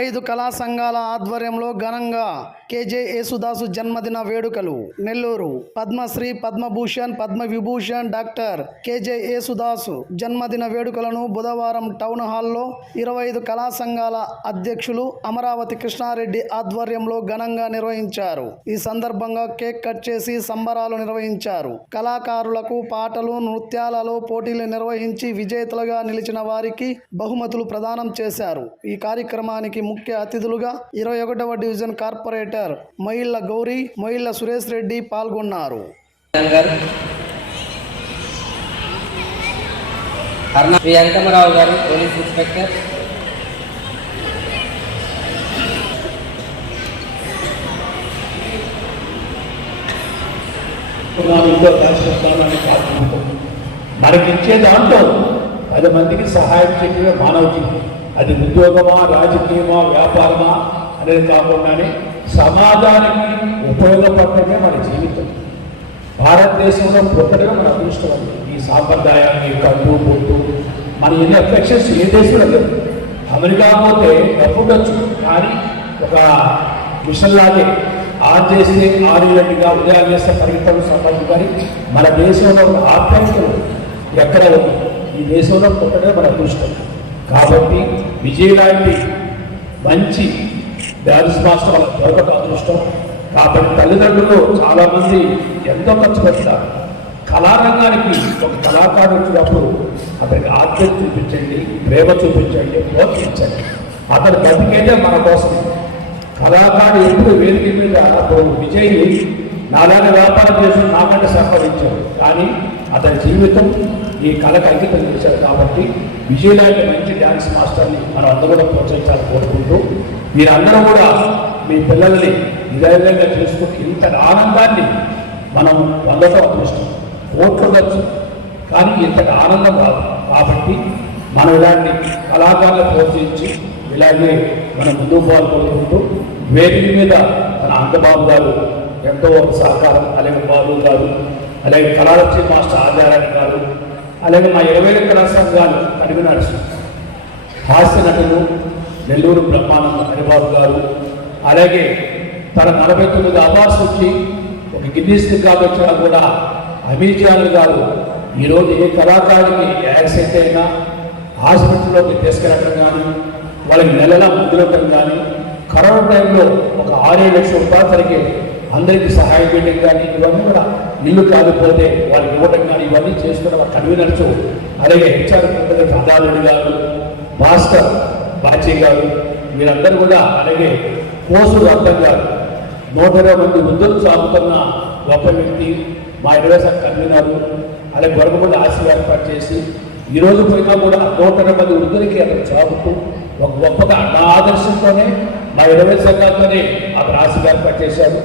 ఐదు కళా సంఘాల ఆధ్వర్యంలో ఘనంగా కేజే యేసుదాసు జన్మదిన వేడుకలు. నెల్లూరు పద్మశ్రీ పద్మభూషణ్ పద్మ విభూషణ్ డాక్టర్ కేజే యేసుదాసు జన్మదిన వేడుకలను బుధవారం టౌన్ హాల్లో ఇరవై ఐదు కళా సంఘాల అధ్యక్షులు అమరావతి కృష్ణారెడ్డి ఆధ్వర్యంలో ఘనంగా నిర్వహించారు. ఈ సందర్భంగా కేక్ కట్ చేసి సంబరాలు నిర్వహించారు. కళాకారులకు పాటలు నృత్యాలలో పోటీలు నిర్వహించి విజేతలుగా నిలిచిన వారికి బహుమతులు ప్రదానం చేశారు. ఈ కార్యక్రమానికి ముఖ్య అతిథులుగా ఇరవై ఒకటవ డివిజన్ కార్పొరేటర్ మొయిళ్ళ గౌరీ మొయిళ్ళ సురేష్ రెడ్డి పాల్గొన్నారు. ప్రియాంకమరావు గారు పోలీస్ ఇన్స్పెక్టర్. మనకిచ్చే దాంట్లో పది మందికి సహాయం చేయడమే మానవ జీవితం అది ఉద్యోగమా రాజకీయమా వ్యాపారమా అనేది కాకుండానే సమాజానికి ఉపయోగపడటమే మన జీవితం. భారతదేశంలో పుట్టడమే మన అదృష్టం ఈ సాంప్రదాయాన్ని కట్టు పొట్టు మన ఎన్ని అఫెక్షన్స్ ఏ దేశంలో లేదు అమెరికా పోతే డబ్బు ఖర్చు కానీ ఒక మిషన్ లాగే ఆన్ చేస్తే ఆడినట్టుగా ఉదయాలు చేస్తే పరిగెత్తడం సంబంధం కానీ మన దేశంలో ఉన్న ఆప్యాయతలు ఎక్కడ ఉంది ఈ దేశంలో పుట్టడమే మన అదృష్టం. కాబట్టి విజయ్ లాంటి మంచి డాన్స్ మాస్టర్ వాళ్ళకి దొరకడం అదృష్టం. కాబట్టి తల్లిదండ్రులు చాలామంది ఎంతో ఖర్చు పెడతారు. కళారంగానికి ఒక కళాకారుడు వచ్చినప్పుడు అతనికి ఆత్మీయత చూపించండి ప్రేమ చూపించండి ప్రోత్సహించండి. అతను బతికేదే మన కోసం. కళాకారుడు ఎప్పుడు వేదిక మీద ఇప్పుడు విజయ్ నాలానే వ్యాపారం చేసి నాకంటే సహకరించాడు. కానీ అతని జీవితం ఈ కళకు అంకితం చేశాడు కాబట్టి విజయలాంటి మంచి డ్యాన్స్ మాస్టర్ని మనం అందరూ కూడా ప్రోత్సహించాలని కోరుకుంటూ మీరందరూ కూడా మీ పిల్లల్ని ఇదే విధంగా చేసుకుంటూ ఇంత ఆనందాన్ని మనం పొందడం అదృష్టం. కోట్లు ఉండొచ్చు కానీ ఇంతటి ఆనందం రాదు. కాబట్టి మనం ఇలాంటి కళాకారులు ప్రోత్సహించి ఇలాగే మనం ముందుకు పాల్గొనుకుంటూ వేదిక మీద మన అంగబాబు గారు ఎంతో సహకారం. అలాగే బాబు గారు అలాగే కళాలక్ష్మి మాస్టర్ ఆచారాన్ని గారు అలాగే మా ఇరవై కళా సంఘాలు కడిగి హాస్య నటులు నెల్లూరు బ్రహ్మానంద హరిబాబు గారు అలాగే తన నలభై తొమ్మిది అవార్డ్స్ వచ్చి ఒక గిన్నీస్ రికార్డు వచ్చినా కూడా అమీజాన్ గారు ఈరోజు ఏ కళాకారుడికి యాక్సిడెంట్ అయినా హాస్పిటల్లోకి తీసుకెళ్ళటం కానీ వాళ్ళకి నెలల మందులు కానీ కరోనా టైంలో ఒక ఆరేడు లక్షల రూపాయలు తనకి అందరికీ సహాయం చేయడం కానీ ఇవన్నీ కూడా ఇల్లు కాలిపోతే వాళ్ళకి ఇవ్వడం కానీ ఇవన్నీ చేసుకున్న వాళ్ళ కన్వీనర్స్ అలాగే హెచ్ఆర్ ప్రధానుడి గారు మాస్టర్ బాచీ గారు మీరందరూ కూడా అలాగే కోసు అర్థం గారు నూట ఇరవై మంది వృద్ధులు సాగుతున్న గొప్ప వ్యక్తి మా ఇరవై కన్వీనరు అలాగే గొడవకుండా ఆశ ఏర్పాటు చేసి ఈ రోజు పోయినా కూడా నూట ఇరవై మంది వృద్ధులకి అతను చాపుతూ ఒక గొప్పగా నా ఆదర్శంతోనే మా ఇరవై సంఘాలతోనే అక్కడ ఆశ ఏర్పాటు చేశారు.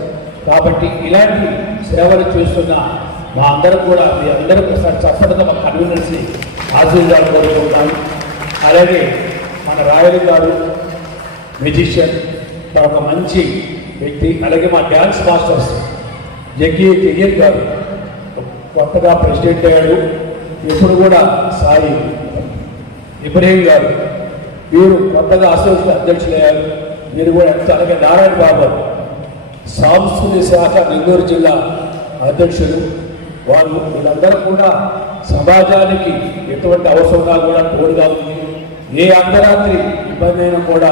కాబట్టి ఇలాంటి సేవలు చేస్తున్న మా అందరం కూడా మీ అందరూ ఒకసారి చప్పటిగా మా కన్వీనర్స్ని ఆశీర్వాదాలు కోరుకుంటాను అలాగే మన రాయలు గారు మ్యూజిషియన్ ఒక మంచి వ్యక్తి అలాగే మా డ్యాన్స్ మాస్టర్స్ జగ్గి జగీర్ గారు కొత్తగా ప్రెసిడెంట్ అయ్యాడు. ఇప్పుడు కూడా సాయి ఇబ్రహీం గారు వీరు కొత్తగా అసోసియేషన్ అధ్యక్షులు అయ్యారు మీరు కూడా ఎంత అలాగే నారాయణ బాబు సాంస్కృతిక శాఖ నెల్లూరు జిల్లా అధ్యక్షులు వాళ్ళు వీళ్ళందరూ కూడా సమాజానికి ఎటువంటి అవసరంగా కూడా తోడుగా ఉంది. ఏ అర్ధరాత్రి ఇబ్బంది అయినా కూడా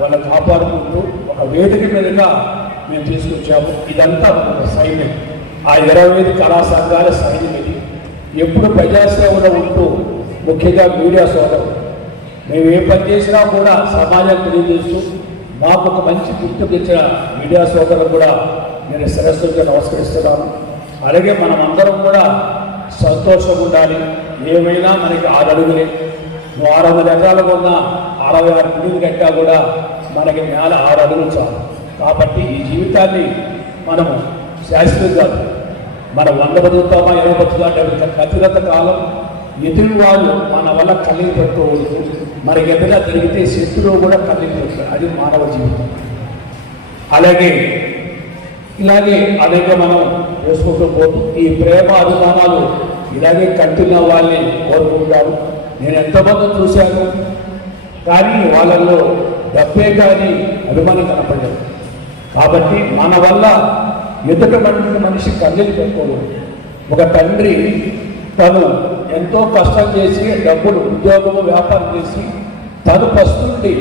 వాళ్ళని కాపాడుకుంటూ ఒక వేదిక మీదుగా మేము తీసుకొచ్చాము. ఇదంతా ఒక సైన్యం. ఆ ఇరవై ఐదు కళా సంఘాల సైన్యం ఇది. ఎప్పుడు ప్రజాసేవలో ఉంటూ ముఖ్యంగా మీడియా సోదరు మేము ఏ పని చేసినా కూడా సమాజానికి తెలియజేస్తూ మాకు ఒక మంచి గుర్తింపు ఇచ్చిన మీడియా సోదరులు కూడా నేను శిరస్సుగా నమస్కరిస్తున్నాను. అలాగే మనం అందరం కూడా సంతోషంగా ఉండాలి. ఏమైనా మనకి ఆరు అడుగులే నువ్వు ఆరు వందల ఎకరాలకు ఉన్న అరవై ఆరు బిల్లులు కట్టా కూడా మనకి నేల ఆరు అడుగులు చాలు. కాబట్టి ఈ జీవితాన్ని మనము శాశ్వతంగా మన వంద బతుకుతామా ఇరవై బతుకుతామా అంటే కాలం ఎదురు వాళ్ళు మన వల్ల కలిగి పెట్టుకోవద్దు మరి ఎదురుగా జరిగితే శత్రువు కూడా కలిగి పెడతారు. అది మానవ జీవితం. అలాగే ఇలాగే అనేక మనం వేసుకుంటూ పోతూ ఈ ప్రేమ అభిమానాలు ఇలాగే కంటున్న వాళ్ళని కోరుకుంటారు నేను ఎంతమంది చూశాను కానీ వాళ్ళల్లో డబ్బే కానీ అభిమానం కనపడలేదు. కాబట్టి మన వల్ల ఎదుట మనిషి మనిషి కన్నీళ్ళు పెట్టుకోకూడదు. ఒక తండ్రి తను ఎంతో కష్టం చేసి డబ్బులు ఉద్యోగము వ్యాపారం చేసి తను పస్తుండి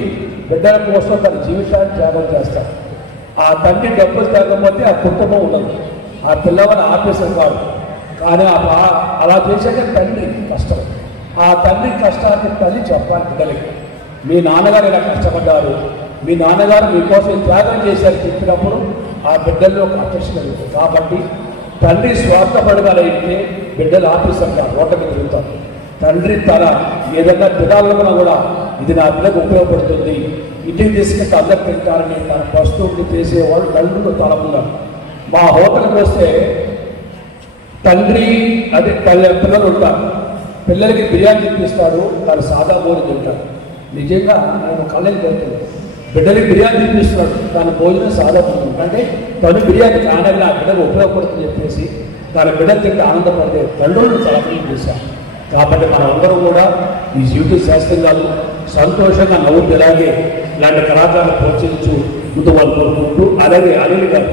బిడ్డల కోసం తన జీవితాన్ని త్యాగం చేస్తాడు. ఆ తండ్రి డబ్బులు తగ్గకపోతే ఆ కుటుంబం ఉండదు. ఆ పిల్లవాడు ఆపేసారు కాదు కానీ ఆ అలా చేశాక తండ్రి కష్టం. ఆ తండ్రి కష్టాన్ని తల్లి చెప్పాలి పిల్లలకి మీ నాన్నగారు ఇలా కష్టపడ్డారు. మీ నాన్నగారు మీకోసం త్యాగం చేశారు చెప్పినప్పుడు ఆ బిడ్డల్లో ఒక ఆకర్షణ కాబట్టి తండ్రి స్వార్థపడగలైతే బిడ్డలు ఆఫీసర్గా ఓటమి తిరుగుతాం తండ్రి తన ఏదన్నా తినాలన్నా కూడా ఇది నా బిడ్డకు ఉపయోగపడుతుంది. ఇంటికి తీసుకెళ్తే అందరు తింటారని తన వస్తువుని చేసేవాళ్ళు నలుగురు తల ఉన్నారు మా హోటల్కి వస్తే తండ్రి అదే తల్లి పిల్లలు ఉంటారు. పిల్లలకి బిర్యానీ తినిపిస్తాడు తను సాదా భోజనం తింటాడు నిజంగా నేను కళ్ళకి పోతుంది బిడ్డలకి బిర్యానీ తినిపిస్తున్నాడు తన భోజనం సాదా భోజనం. అంటే తను బిర్యానీ కానీ నా బిడ్డకు ఉపయోగపడుతుంది చెప్పేసి తన బిడ్డ తింటే ఆనందపడితే తండ్రులను చాలా చేశారు. చూశాను కాబట్టి మనం కూడా ఈ జీవిత శాస్త్రం కాదు సంతోషంగా నవ్వుతూ ఇలాగే ఇలాంటి కళాకారులు ప్రోత్సహించు ముందు వాళ్ళు కోరుకుంటూ అలాగే అనిల్ గారు